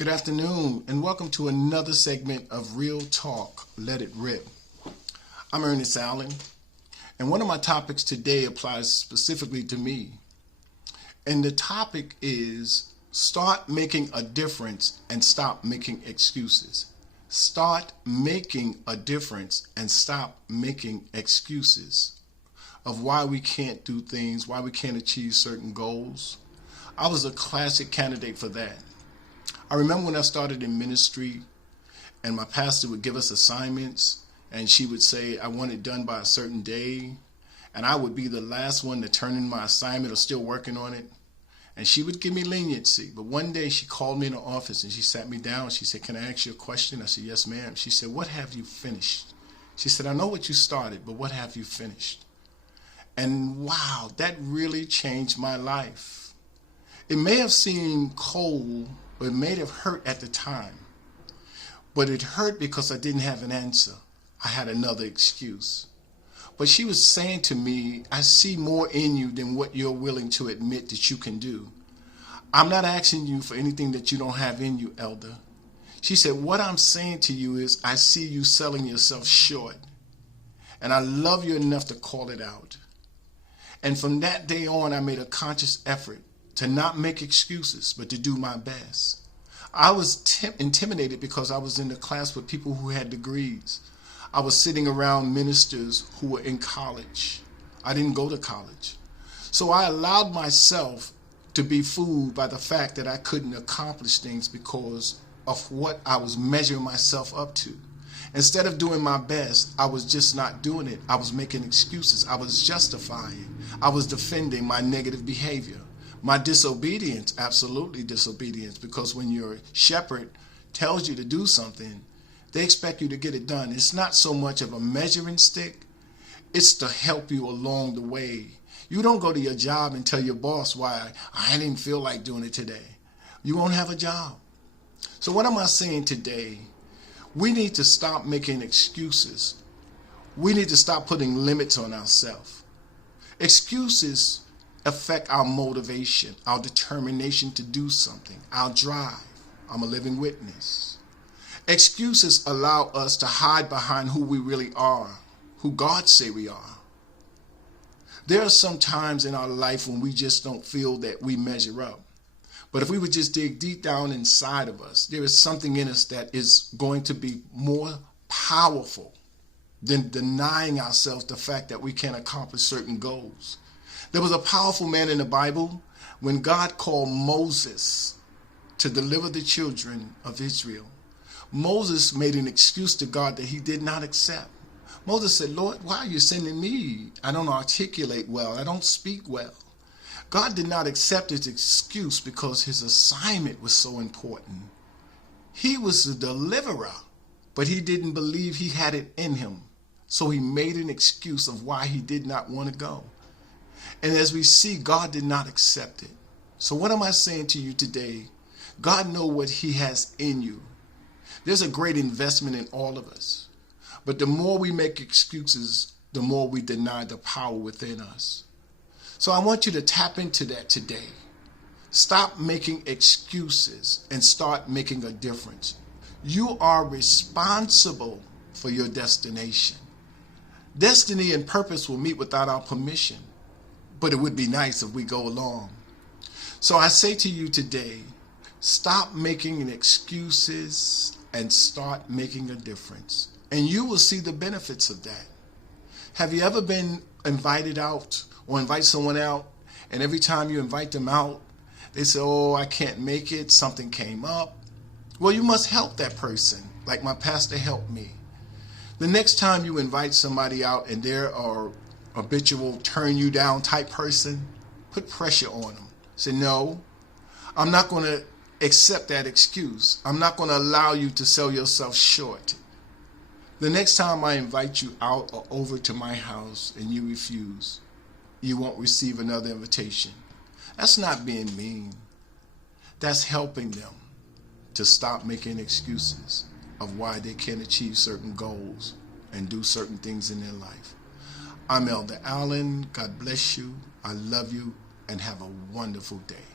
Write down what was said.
Good afternoon, and welcome to another segment of Real Talk, Let It Rip. I'm Ernest Allen, and one of my topics today applies specifically to me. And the topic is start making a difference and stop making excuses. Start making a difference and stop making excuses of why we can't do things, why we can't achieve certain goals. I was a classic candidate for that. I remember when I started in ministry and my pastor would give us assignments and she would say, I want it done by a certain day. And I would be the last one to turn in my assignment or still working on it. And she would give me leniency. But one day she called me in the office and she sat me down. She said, can I ask you a question? I said, yes, ma'am. She said, what have you finished? She said, I know what you started, but what have you finished? And wow, that really changed my life. It may have seemed cold, or it may have hurt at the time, but it hurt because I didn't have an answer. I had another excuse. But she was saying to me, I see more in you than what you're willing to admit that you can do. I'm not asking you for anything that you don't have in you, Elder. She said, what I'm saying to you is I see you selling yourself short, and I love you enough to call it out. And from that day on, I made a conscious effort to not make excuses, but to do my best. I was intimidated because I was in the class with people who had degrees. I was sitting around ministers who were in college. I didn't go to college. So I allowed myself to be fooled by the fact that I couldn't accomplish things because of what I was measuring myself up to. Instead of doing my best, I was just not doing it. I was making excuses. I was justifying. I was defending my negative behavior. My disobedience, absolutely disobedience, because when your shepherd tells you to do something, they expect you to get it done. It's not so much of a measuring stick. It's to help you along the way. You don't go to your job and tell your boss why I didn't feel like doing it today. You won't have a job. So what am I saying today? We need to stop making excuses. We need to stop putting limits on ourselves. Excuses affect our motivation, our determination to do something, our drive. I'm a living witness. Excuses allow us to hide behind who we really are, who God say we are. There are some times in our life when we just don't feel that we measure up. But if we would just dig deep down inside of us, there is something in us that is going to be more powerful than denying ourselves the fact that we can't accomplish certain goals. There was a powerful man in the Bible when God called Moses to deliver the children of Israel. Moses made an excuse to God that he did not accept. Moses said, Lord, why are you sending me? I don't articulate well. I don't speak well. God did not accept his excuse because his assignment was so important. He was the deliverer, but he didn't believe he had it in him. So he made an excuse of why he did not want to go. And as we see, God did not accept it. So what am I saying to you today? God knows what he has in you. There's a great investment in all of us. But the more we make excuses, the more we deny the power within us. So I want you to tap into that today. Stop making excuses and start making a difference. You are responsible for your destination. Destiny and purpose will meet without our permission, but it would be nice if we go along. So I say to you today, stop making excuses and start making a difference. And you will see the benefits of that. Have you ever been invited out or invite someone out, and every time you invite them out, they say, oh, I can't make it, something came up? Well, you must help that person, like my pastor helped me. The next time you invite somebody out and they're a habitual turn you down type person, put pressure on them. Say, no, I'm not going to accept that excuse. I'm not going to allow you to sell yourself short. The next time I invite you out or over to my house and you refuse, you won't receive another invitation. That's not being mean. That's helping them to stop making excuses of why they can't achieve certain goals and do certain things in their life. I'm Elder Allen. God bless you. I love you, and have a wonderful day.